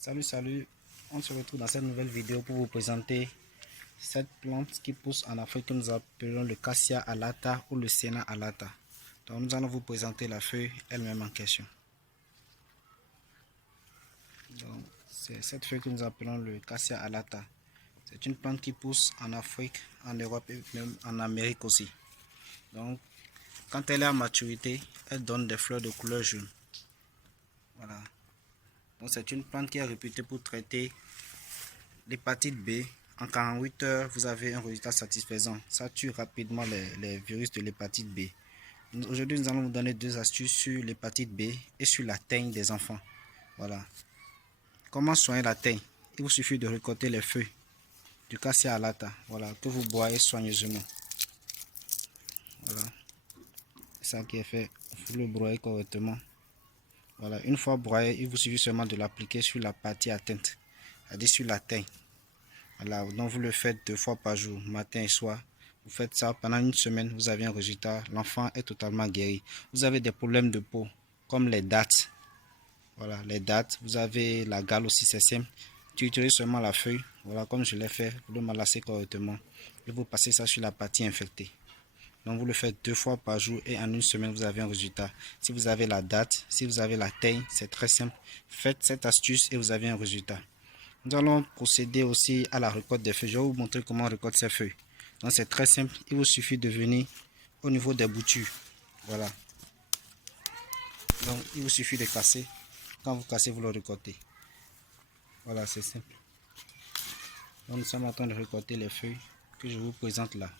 Salut, on se retrouve dans cette nouvelle vidéo pour vous présenter cette plante qui pousse en Afrique que nous appelons le Cassia alata ou le Senna alata. Donc nous allons vous présenter la feuille elle-même en question. Donc c'est cette feuille que nous appelons le Cassia alata. C'est une plante qui pousse en Afrique, en Europe et même en Amérique aussi. Donc quand elle est à maturité, elle donne des fleurs de couleur jaune. Voilà. Donc c'est une plante qui est réputée pour traiter l'hépatite B. En 48 heures, vous avez un résultat satisfaisant. Ça tue rapidement les virus de l'hépatite B. Aujourd'hui, nous allons vous donner deux astuces sur l'hépatite B et sur la teigne des enfants. Voilà. Comment soigner la teigne? Il vous suffit de récolter les feuilles du Cassia alata. Voilà, que vous broyez soigneusement. Voilà. C'est ça qui est fait. Vous le broyez correctement. Voilà. Une fois broyé, il vous suffit seulement de l'appliquer sur la partie atteinte, c'est-à-dire sur la teigne. Voilà, donc vous le faites 2 fois par jour, matin et soir. Vous faites ça pendant une semaine, vous avez un résultat. L'enfant est totalement guéri. Vous avez des problèmes de peau, comme les dattes. Voilà, les dattes. Vous avez la gale aussi, c'est simple. Tu utilises seulement la feuille. Voilà, comme je l'ai fait, vous le malassez correctement. Et vous passez ça sur la partie infectée. Donc vous le faites 2 fois par jour et en une semaine, vous avez un résultat. Si vous avez la datte, si vous avez la teigne, c'est très simple. Faites cette astuce et vous avez un résultat. Nous allons procéder aussi à la récolte des feuilles. Je vais vous montrer comment on récolte ces feuilles. Donc c'est très simple. Il vous suffit de venir au niveau des boutures. Voilà. Donc il vous suffit de casser. Quand vous cassez, vous le récoltez. Voilà, c'est simple. Donc nous sommes en train de récolter les feuilles que je vous présente là.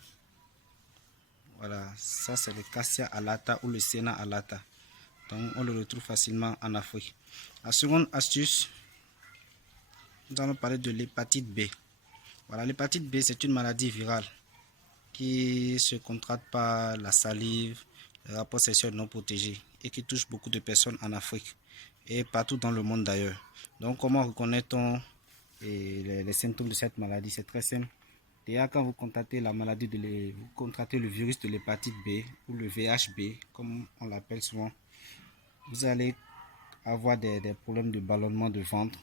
Voilà, ça c'est le Cassia alata ou le Senna alata. Donc on le retrouve facilement en Afrique. La seconde astuce, nous allons parler de l'hépatite B. Voilà, l'hépatite B, c'est une maladie virale qui se contracte par la salive, les rapports sexuels non protégés et qui touche beaucoup de personnes en Afrique et partout dans le monde d'ailleurs. Donc comment reconnaît-on les symptômes de cette maladie? C'est très simple. Déjà quand vous contractez la maladie vous contractez le virus de l'hépatite B ou le VHB comme on l'appelle souvent, vous allez avoir des problèmes de ballonnement de ventre.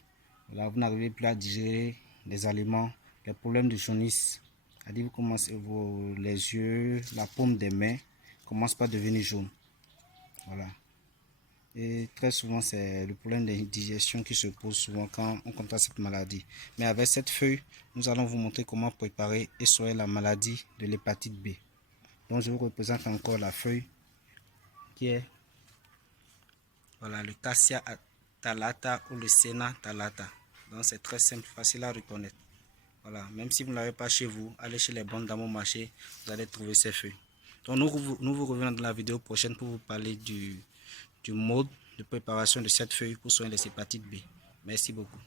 Là, vous n'arrivez plus à digérer les aliments, les problèmes de jaunisse. C'est-à-dire vous commencez les yeux, la paume des mains commence par devenir jaune. Voilà. Et très souvent, c'est le problème de digestion qui se pose souvent quand on contracte cette maladie. Mais avec cette feuille, nous allons vous montrer comment préparer et soigner la maladie de l'hépatite B. Donc, je vous représente encore la feuille qui est voilà, le Cassia alata ou le Senna alata. Donc, c'est très simple, facile à reconnaître. Voilà, même si vous ne l'avez pas chez vous, allez chez les bonnes dames au marché, vous allez trouver ces feuilles. Donc nous vous revenons dans la vidéo prochaine pour vous parler du mode de préparation de cette feuille pour soigner les hépatites B. Merci beaucoup.